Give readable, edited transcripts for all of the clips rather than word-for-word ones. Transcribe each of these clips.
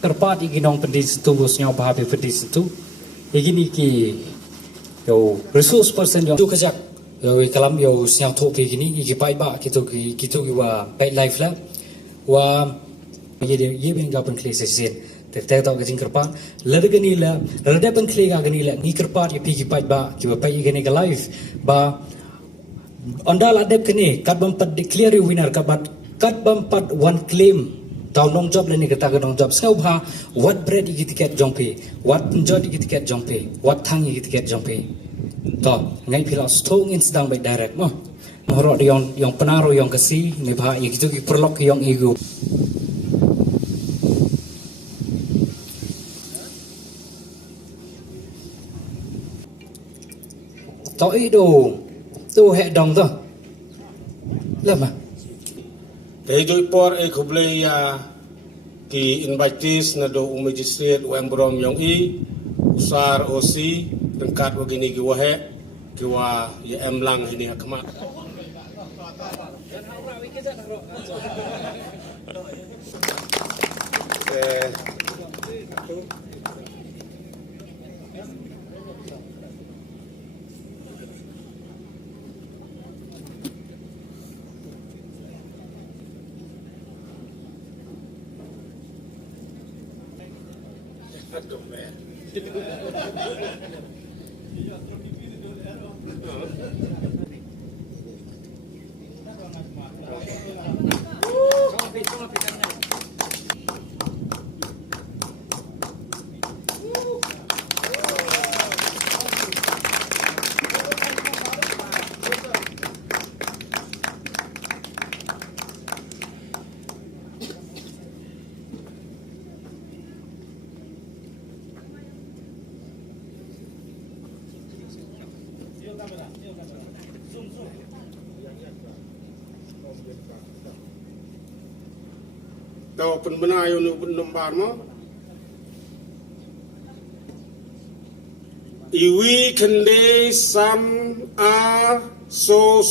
kerpat iginong pendis tu bosnya bahabe pendis tu igini ki yo resource person yo tu kajak yo kalam yo siang tu igini igi pai ba gitu ki wa pai life la wa ye benga pen kle sesin te tau kajing kerpat ladagani la rada pen kle ga gani la ni kerpat ye pi pai ba ki wa pai igini ga life ba ondal adep kini kat bampat declare winner kat bampat one claim tau nong job leni kata nong job skau bha what bread igi tiket jongpe what enjoy igi tiket jongpe what thang igi tiket jongpe to ngai phila strong in sedang by direct mo horo yang penaro yang kasi ni bha igi tu ki perlok yang ego to ido tu he dong to lama Kaya por ay kublay ki invites na do magistrate Wembrom yung usar osi tengkat wa gini giwahe kiwa ya lang ini akma. Aduh, man. Tahu penbenayo nu nombar mo iwi kende sam are so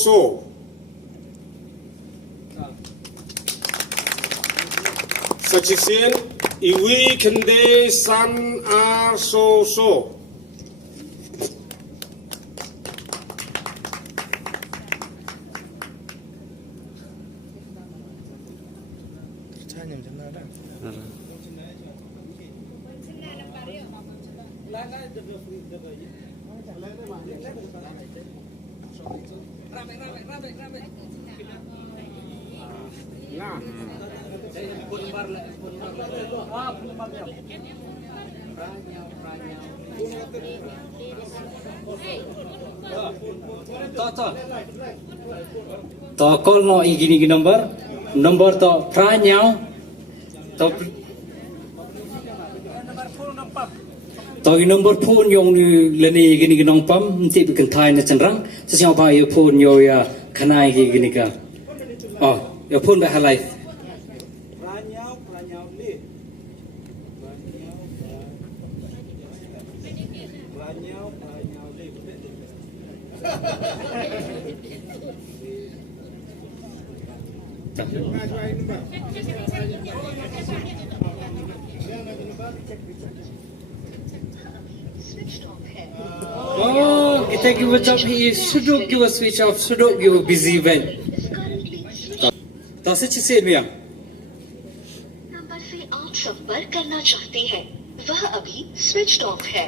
sachisin iwi kende sam are so to call no igini number to pranyau to number phone yong ni leni gini nong pam nti bikin thai na chanrang sesiang ba ye phone yo ya khanai gi gini ka oh ya phone ba halai oh kita give a job he should give a switch off should give a busy event तो सच से भी नंबर से आप संपर्क करना चाहते हैं वह अभी स्विच ऑफ है